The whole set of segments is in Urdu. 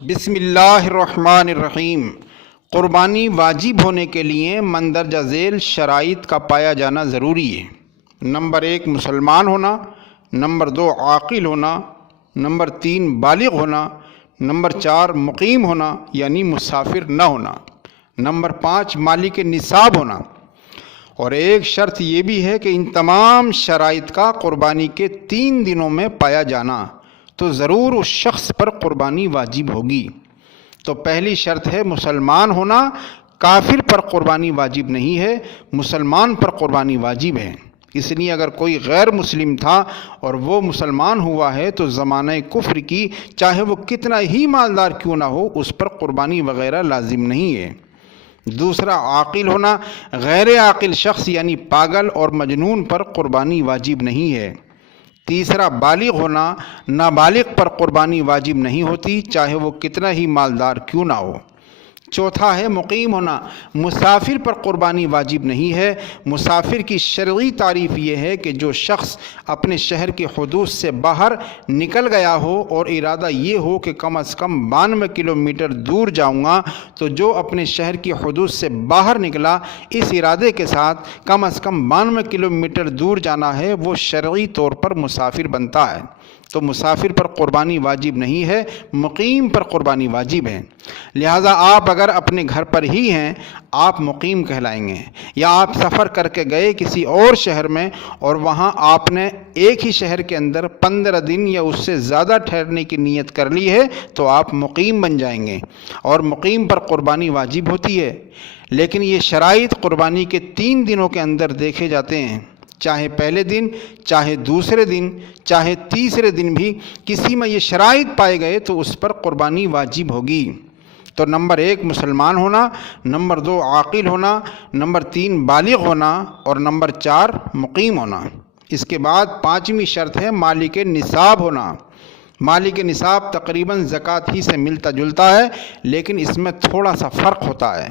بسم اللہ الرحمن الرحیم۔ قربانی واجب ہونے کے لیے مندرجہ ذیل شرائط کا پایا جانا ضروری ہے۔ نمبر 1 مسلمان ہونا، نمبر 2 عاقل ہونا، نمبر 3 بالغ ہونا، نمبر 4 مقیم ہونا یعنی مسافر نہ ہونا، نمبر 5 مالک نصاب ہونا، اور ایک شرط یہ بھی ہے کہ ان تمام شرائط کا قربانی کے 3 دنوں میں پایا جانا تو ضرور اس شخص پر قربانی واجب ہوگی۔ تو پہلی شرط ہے مسلمان ہونا، کافر پر قربانی واجب نہیں ہے، مسلمان پر قربانی واجب ہے۔ اس لیے اگر کوئی غیر مسلم تھا اور وہ مسلمان ہوا ہے تو زمانہ کفر کی چاہے وہ کتنا ہی مالدار کیوں نہ ہو اس پر قربانی وغیرہ لازم نہیں ہے۔ دوسرا عاقل ہونا، غیر عاقل شخص یعنی پاگل اور مجنون پر قربانی واجب نہیں ہے۔ تیسرا بالغ ہونا، نابالغ پر قربانی واجب نہیں ہوتی چاہے وہ کتنا ہی مالدار کیوں نہ ہو۔ چوتھا ہے مقیم ہونا، مسافر پر قربانی واجب نہیں ہے۔ مسافر کی شرعی تعریف یہ ہے کہ جو شخص اپنے شہر کے حدود سے باہر نکل گیا ہو اور ارادہ یہ ہو کہ کم از کم 92 کلومیٹر دور جاؤں گا، تو جو اپنے شہر کی حدود سے باہر نکلا اس ارادے کے ساتھ کم از کم 92 کلومیٹر دور جانا ہے، وہ شرعی طور پر مسافر بنتا ہے۔ تو مسافر پر قربانی واجب نہیں ہے، مقیم پر قربانی واجب ہے۔ لہٰذا آپ اگر اپنے گھر پر ہی ہیں آپ مقیم کہلائیں گے، یا آپ سفر کر کے گئے کسی اور شہر میں اور وہاں آپ نے ایک ہی شہر کے اندر 15 دن یا اس سے زیادہ ٹھہرنے کی نیت کر لی ہے تو آپ مقیم بن جائیں گے اور مقیم پر قربانی واجب ہوتی ہے۔ لیکن یہ شرائط قربانی کے 3 دنوں کے اندر دیکھے جاتے ہیں، چاہے پہلے دن، چاہے دوسرے دن، چاہے تیسرے دن بھی کسی میں یہ شرائط پائے گئے تو اس پر قربانی واجب ہوگی۔ تو نمبر 1 مسلمان ہونا، نمبر 2 عاقل ہونا، نمبر 3 بالغ ہونا اور نمبر 4 مقیم ہونا۔ اس کے بعد 5ویں شرط ہے مالک نصاب ہونا۔ مالک نصاب تقریباً زکوٰۃ ہی سے ملتا جلتا ہے لیکن اس میں تھوڑا سا فرق ہوتا ہے۔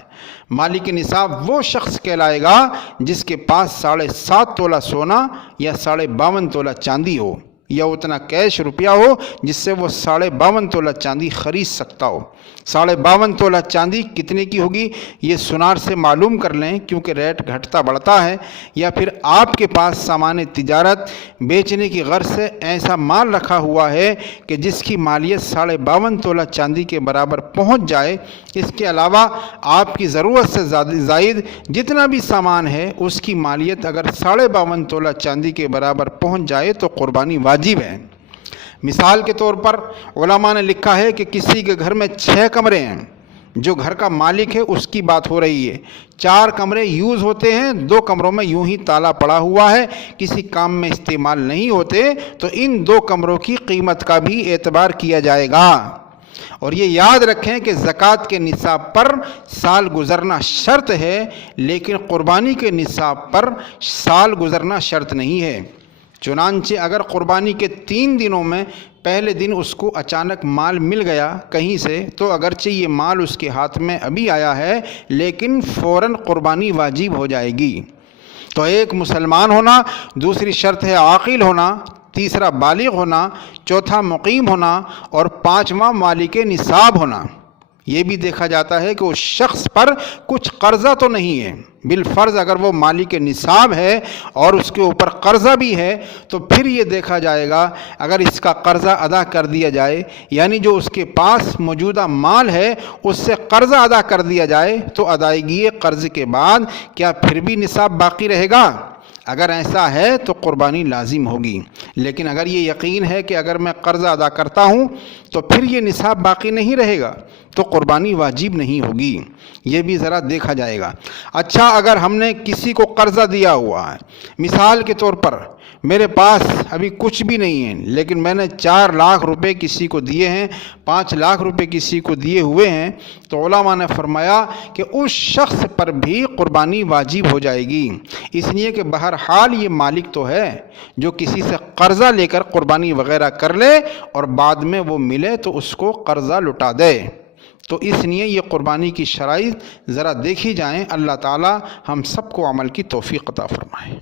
مالک نصاب وہ شخص کہلائے گا جس کے پاس 7.5 تولہ سونا یا 52.5 تولہ چاندی ہو، یا اتنا کیش روپیہ ہو جس سے وہ 52.5 تولہ چاندی خرید سکتا ہو۔ 52.5 تولہ چاندی کتنے کی ہوگی یہ سونار سے معلوم کر لیں کیونکہ ریٹ گھٹتا بڑھتا ہے، یا پھر آپ کے پاس سامان تجارت بیچنے کی غرض سے ایسا مال رکھا ہوا ہے کہ جس کی مالیت 52.5 تولہ چاندی کے برابر پہنچ جائے۔ اس کے علاوہ آپ کی ضرورت سے زائد جتنا بھی سامان ہے اس کی مالیت اگر 52.5 تولہ چاندی کے برابر پہنچ جائے تو قربانی واجب ہے۔ مثال کے طور پر علماء نے لکھا ہے کہ کسی کے گھر میں 6 کمرے ہیں، جو گھر کا مالک ہے اس کی بات ہو رہی ہے۔ 4 کمرے یوز ہوتے ہیں، 2 کمروں میں یوں ہی تالا پڑا ہوا ہے، کسی کام میں استعمال نہیں ہوتے، تو ان 2 کمروں کی قیمت کا بھی اعتبار کیا جائے گا۔ اور یہ یاد رکھیں کہ زکوٰۃ کے نصاب پر سال گزرنا شرط ہے لیکن قربانی کے نصاب پر سال گزرنا شرط نہیں ہے۔ چنانچہ اگر قربانی کے 3 دنوں میں پہلے دن اس کو اچانک مال مل گیا کہیں سے تو اگرچہ یہ مال اس کے ہاتھ میں ابھی آیا ہے لیکن فوراً قربانی واجب ہو جائے گی۔ تو 1 مسلمان ہونا، دوسری شرط ہے عاقل ہونا، تیسرا بالغ ہونا، چوتھا مقیم ہونا اور 5واں مالک نصاب ہونا۔ یہ بھی دیکھا جاتا ہے کہ اس شخص پر کچھ قرضہ تو نہیں ہے، بالفرض اگر وہ مالک نصاب ہے اور اس کے اوپر قرضہ بھی ہے تو پھر یہ دیکھا جائے گا اگر اس کا قرضہ ادا کر دیا جائے، یعنی جو اس کے پاس موجودہ مال ہے اس سے قرضہ ادا کر دیا جائے تو ادائیگی قرض کے بعد کیا پھر بھی نصاب باقی رہے گا؟ اگر ایسا ہے تو قربانی لازم ہوگی، لیکن اگر یہ یقین ہے کہ اگر میں قرضہ ادا کرتا ہوں تو پھر یہ نصاب باقی نہیں رہے گا تو قربانی واجب نہیں ہوگی۔ یہ بھی ذرا دیکھا جائے گا۔ اچھا اگر ہم نے کسی کو قرضہ دیا ہوا ہے، مثال کے طور پر میرے پاس ابھی کچھ بھی نہیں ہے لیکن میں نے 4 لاکھ روپے کسی کو دیے ہیں، 5 لاکھ روپے کسی کو دیے ہوئے ہیں، تو علماء نے فرمایا کہ اس شخص پر بھی قربانی واجب ہو جائے گی، اس لیے کہ بہرحال یہ مالک تو ہے جو کسی سے قرضہ لے کر قربانی وغیرہ کر لے اور بعد میں وہ ملے تو اس کو قرضہ لٹا دے۔ تو اس لیے یہ قربانی کی شرائط ذرا دیکھی جائیں۔ اللہ تعالی ہم سب کو عمل کی توفیق عطا فرمائے۔